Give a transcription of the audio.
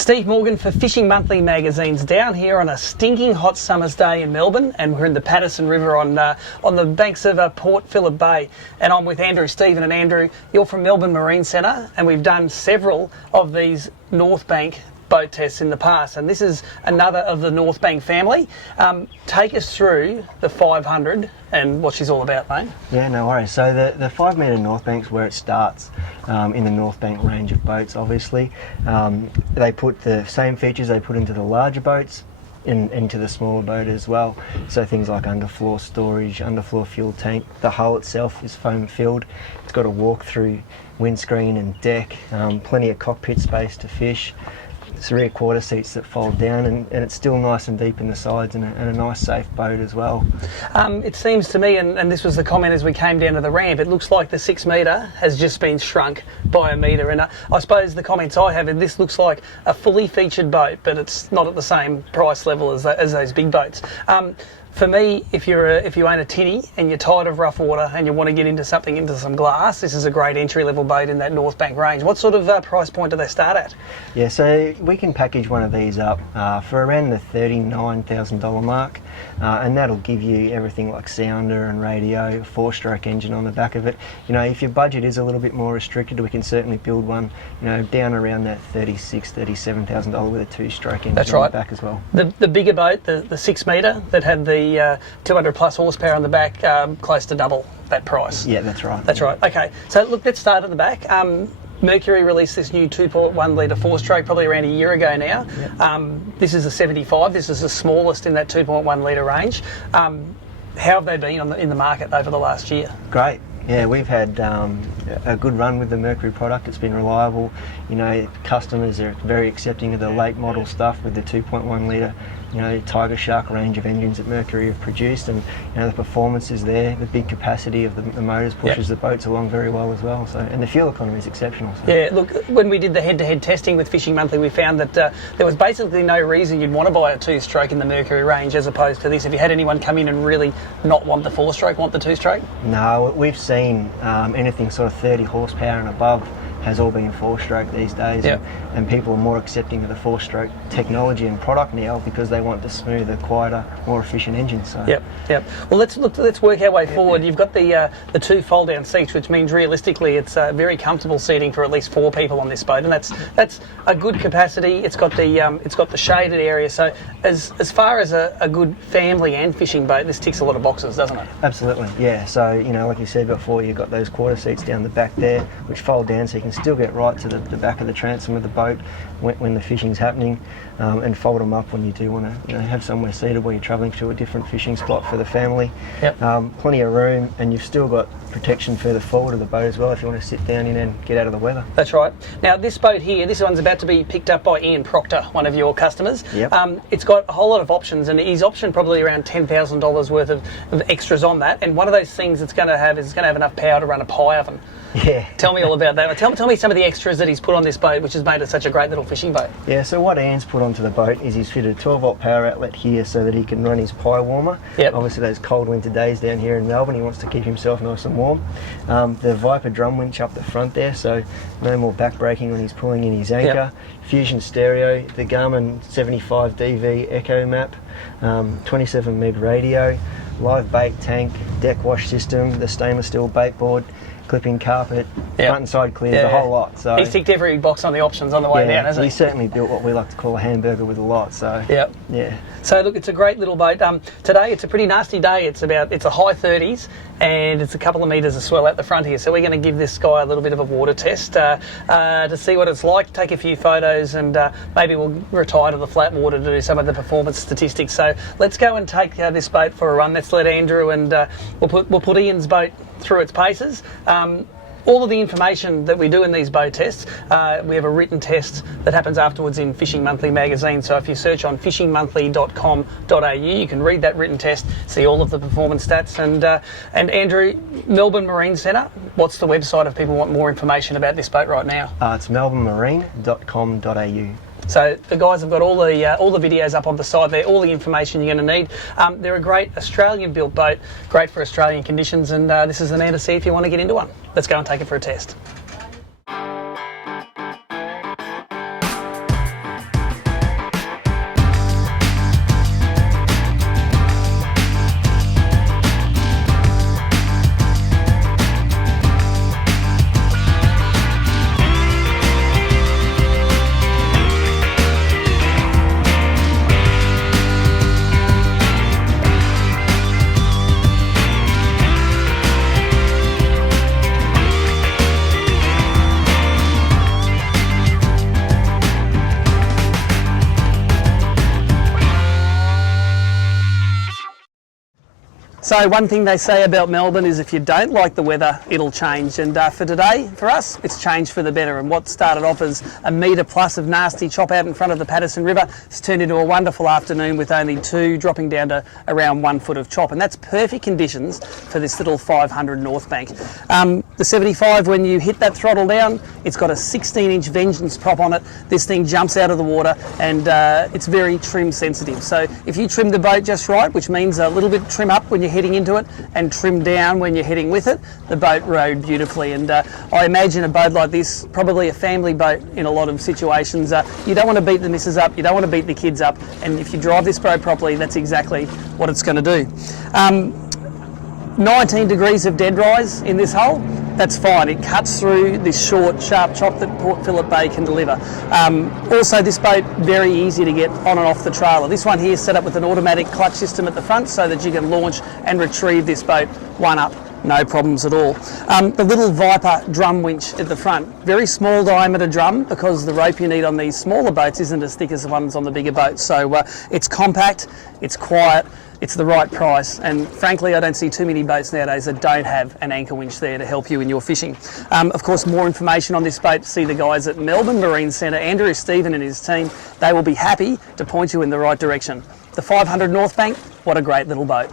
Steve Morgan for Fishing Monthly magazine's down here on a stinking hot summer's day in Melbourne, and we're in the Patterson River on the banks of Port Phillip Bay, and I'm with Andrew Stephen. And Andrew, you're from Melbourne Marine Centre, and we've done several of these Northbank boat tests in the past, and this is another of the Northbank family. Take us through the 500 and what she's all about, mate. Yeah, no worries. So the 5 metre Northbank's where it starts in the Northbank range of boats, obviously. They put the same features they put into the larger boats into the smaller boat as well. So things like underfloor storage, underfloor fuel tank. The hull itself is foam filled. It's got a walk-through windscreen and deck, plenty of cockpit space to fish. It's rear quarter seats that fold down, and it's still nice and deep in the sides, and a nice safe boat as well. It seems to me, and this was the comment as we came down to the ramp, it looks like the 6 metre has just been shrunk by a metre, and I suppose the comments I have, this looks like a fully featured boat, but it's not at the same price level as those big boats. For me, if you own a tinny and you're tired of rough water and you want to get into some glass, this is a great entry-level boat in that Northbank range. What sort of price point do they start at? Yeah, so we can package one of these up for around the $39,000 mark, and that'll give you everything like sounder and radio, a 4-stroke engine on the back of it. You know, if your budget is a little bit more restricted, we can certainly build one, you know, down around that $36,000, $37,000 with a 2-stroke engine. That's on right. the back as well. The bigger boat, the 6 metre that had the 200 plus horsepower on the back, close to double that price. Yeah, that's right. That's right. Okay, so look, let's start at the back. Mercury released this new 2.1 litre 4-stroke probably around a year ago now. Yep. This is a 75. This is the smallest in that 2.1 litre range. How have they been in the market over the last year? Great. Yeah, we've had a good run with the Mercury product. It's been reliable. You know, customers are very accepting of the late model stuff with the 2.1 litre, you know, Tiger Shark range of engines that Mercury have produced, and you know, the performance is there. The big capacity of the motors pushes the boats along very well as well. So, and the fuel economy is exceptional. So. Yeah, look, when we did the head-to-head testing with Fishing Monthly, we found that there was basically no reason you'd want to buy a 2-stroke in the Mercury range as opposed to this. Have you had anyone come in and really not want the 4-stroke, want the 2-stroke? No, we've seen anything sort of 30 horsepower and above has all been 4-stroke these days, and people are more accepting of the 4-stroke technology and product now because they want the smoother, quieter, more efficient engine. So. Yep. Well, let's work our way forward. You've got the 2 fold-down seats, which means realistically it's very comfortable seating for at least 4 people on this boat, and that's a good capacity. It's got the shaded area. So as far as a good family and fishing boat, this ticks a lot of boxes, doesn't it? Absolutely. Yeah. So you know, like you said before, you've got those quarter seats down the back there, which fold down, so you can still get right to the back of the transom of the boat when the fishing's happening, and fold them up when you do want to, you know, have somewhere seated where you're travelling to a different fishing spot for the family. Yep. Plenty of room, and you've still got protection further forward of the boat as well if you want to sit down in and get out of the weather. That's right. Now this boat here, this one's about to be picked up by Ian Proctor, one of your customers. Yep. It's got a whole lot of options, and he's optioned probably around $10,000 worth of extras on that, and one of those things it's going to have is enough power to run a pie oven. Yeah. Tell me all about that. Tell me some of the extras that he's put on this boat, which has made it such a great little fishing boat. Yeah, so what Ian's put onto the boat is he's fitted a 12-volt power outlet here so that he can run his pie warmer. Yep. Obviously those cold winter days down here in Melbourne, he wants to keep himself nice and warm. The Viper drum winch up the front there, so no more back braking when he's pulling in his anchor. Yep. Fusion stereo, the Garmin 75DV Echo map, 27 meg radio, live bait tank, deck wash system, the stainless steel bait board, clipping carpet, front and side clears, the whole lot. So he's ticked every box on the options on the way down, hasn't he? He certainly built what we like to call a hamburger with a lot. So yeah. So look, it's a great little boat. Today it's a pretty nasty day. It's a high 30s, and it's a couple of metres of swell out the front here. So we're going to give this guy a little bit of a water test to see what it's like, take a few photos, and maybe we'll retire to the flat water to do some of the performance statistics. So let's go and take this boat for a run. Let's let Andrew and we'll put Ian's boat through its paces. All of the information that we do in these boat tests, we have a written test that happens afterwards in Fishing Monthly magazine. So if you search on fishingmonthly.com.au, you can read that written test, see all of the performance stats. And Andrew, Melbourne Marine Centre, what's the website if people want more information about this boat right now? It's melbournemarine.com.au. So the guys have got all the videos up on the side there, all the information you're going to need. They're a great Australian-built boat, great for Australian conditions, and this is the man to see if you want to get into one. Let's go and take it for a test. So one thing they say about Melbourne is if you don't like the weather, it'll change. And for today, for us, it's changed for the better. And what started off as a metre plus of nasty chop out in front of the Patterson River has turned into a wonderful afternoon with only 2 dropping down to around 1 foot of chop. And that's perfect conditions for this little 500 Northbank. The 75, when you hit that throttle down, it's got a 16-inch Vengeance prop on it. This thing jumps out of the water, and it's very trim sensitive. So if you trim the boat just right, which means a little bit trim up when you're heading into it and trim down when you're heading with it, the boat rode beautifully. And I imagine a boat like this, probably a family boat in a lot of situations, you don't want to beat the missus up, you don't want to beat the kids up, and if you drive this boat properly, that's exactly what it's going to do. 19 degrees of dead rise in this hull, that's fine. It cuts through this short, sharp chop that Port Phillip Bay can deliver. Also, this boat, very easy to get on and off the trailer. This one here is set up with an automatic clutch system at the front so that you can launch and retrieve this boat one up. No problems at all. The little Viper drum winch at the front, very small diameter drum because the rope you need on these smaller boats isn't as thick as the ones on the bigger boats. So it's compact, it's quiet, it's the right price, and frankly I don't see too many boats nowadays that don't have an anchor winch there to help you in your fishing. Of course, more information on this boat, see the guys at Melbourne Marine Centre, Andrew Stephen and his team. They will be happy to point you in the right direction. The 500 Northbank, what a great little boat.